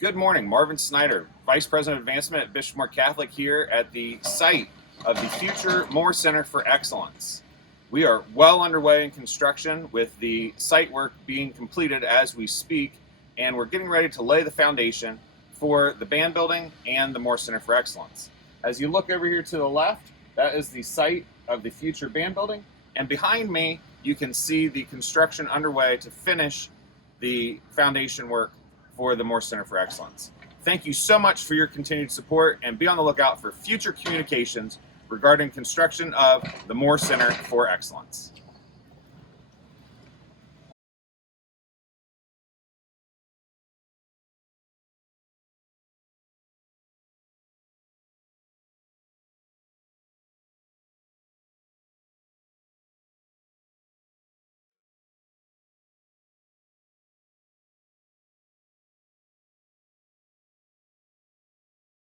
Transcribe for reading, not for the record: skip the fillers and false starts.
Good morning, Marvin Snyder, Vice President of Advancement at Bishop Moore Catholic here at the site of the future Moore Center for Excellence. We are well underway in construction with the site work being completed as we speak, and we're getting ready to lay the foundation for the band building and the Moore Center for Excellence. As you look over here to the left, that is the site of the future band building, and behind me you can see the construction underway to finish the foundation work for the Moore Center for Excellence. Thank you so much for your continued support, and be on the lookout for future communications regarding construction of the Moore Center for Excellence.